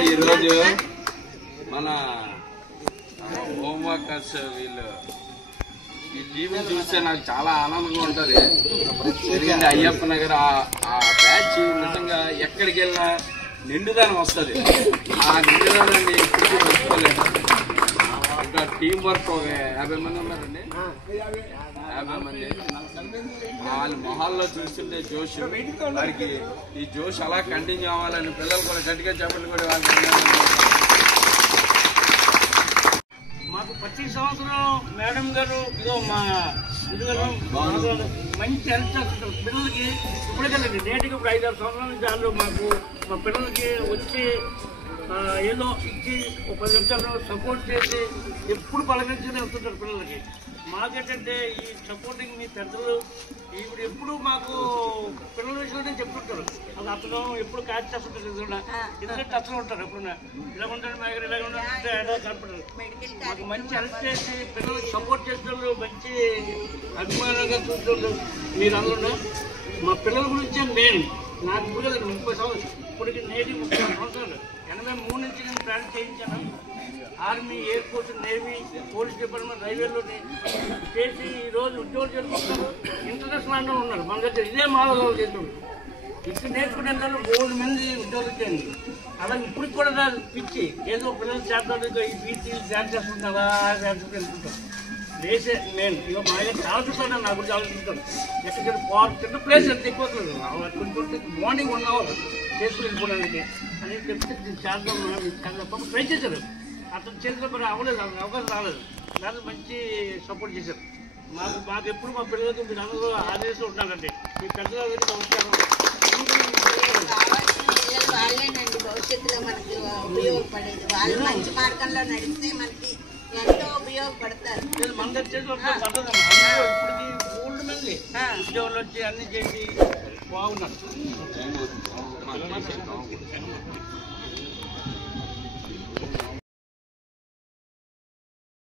ఈరోజు మన హోంవర్కర్స్ వీళ్ళు ఈ టీవీ చూస్తే నాకు చాలా ఆనందంగా ఉంటుంది. ఎందుకంటే అయ్యప్ప నగర్ ఆ బ్యాచ్ నిజంగా ఎక్కడికి వెళ్ళినా నిండుదనం వస్తుంది. ఆ నిండుదనాన్ని ఎప్పటికీ మర్చిపోలేదు. ఒక టీం వర్క్ ఒక 50 మంది ఉన్నారండి, 50 మంది. వాళ్ళ మొహాల్లో చూస్తుంటే జోష్, వారికి ఈ జోష్ అలా కంటిన్యూ అవ్వాలని పిల్లలు కూడా గట్టిగా చెప్పండి కూడా వాళ్ళకి. మాకు ప్రతి సంవత్సరం మేడం గారు ఇదో మా మంచి హెల్త్ పిల్లలకి ఇప్పటికెళ్ళండి నేటికి ఇప్పుడు 5-6 సంవత్సరాల నుంచి వాళ్ళు మాకు మా పిల్లలకి వచ్చి ఏదో ఇచ్చి ఒక 10 నిమిషాలు సపోర్ట్ చేసి ఎప్పుడు పలకరించుకుని వెళ్తుంటారు పిల్లలకి. మాకేంటంటే ఈ సపోర్టింగ్ మీ పెద్దలు ఇప్పుడు ఎప్పుడు మాకు పిల్లల విషయంలో చెప్తుంటారు. అది అతను ఎప్పుడు క్యాచ్ చేస్తుంటారు, ఎందుకంటే టచ్లో ఉంటారు. ఎప్పుడున్నా ఇలా ఉంటాడు మా దగ్గర, ఇలా ఉంటే ఎలా కనపడరు. మాకు మంచి హెల్ప్ చేసి పిల్లలకి సపోర్ట్ చేస్తున్నారు, మంచి అభిమానంగా చూస్తున్నారు మీరు అందరూ. మా పిల్లల గురించి నేను నాకు ఇప్పుడు 30 సంవత్సరాలు, ఇప్పటికి నేటి 30 సంవత్సరాలు 83 నుంచి నేను ప్రాక్టీస్ చేయించాను. Army, air force, navy, police department, రైల్వేలోని చేసి ఈరోజు ఉద్యోగాలు చేసుకుంటున్నారు. ఇంటర్నేషనల్ ఆటలు ఉన్నారు మన దగ్గర. ఇదే మాలో చేస్తున్నారు. ఇక్కడ నేర్చుకునే వాళ్ళు 3 మంది ఉద్యోగాలు చేయండి. అలాగే ఇప్పటికి కూడా పిచ్చి ఏదో పిల్లలు చేస్తారు, ఈ బీచ్ డ్యాన్స్ చేస్తుంటారా డ్యాన్స్ చేసుకుంటారు. లేసే నేను ఇక మా చాలా చూస్తాను, నా గురించి ఆలోచిస్తాను. ఎక్కడ చిన్న ప్లేస్ ఎంత ఎక్కువ కొంచెం మార్నింగ్ 1 అవర్ చేసుకుని వెళ్ళిపోవడానికి అని చెప్తే చేద్దాం చేద్దాం ట్రై చేశారు. అతను చేసిన మరి అవ్వలేదు, అవకాశం రాలేదు. దాన్ని మంచి సపోర్ట్ చేశారు. మాకు ఎప్పుడు మా పిల్లలకి మీరు అందరూ ఆదేశం ఉంటారండి. మీ పెద్దలకి నమస్కారం. వాళ్ళేనండి భవిష్యత్తులో మనకి ఉపయోగపడేది. వాళ్ళు మంచి మార్గంలో నడిస్తే మనకి ఎంతో ఉపయోగపడతారు. మన దగ్గర ఇప్పటికి 3 మంది ఉద్యోగులు వచ్చి అన్ని చేసి బాగున్నారు.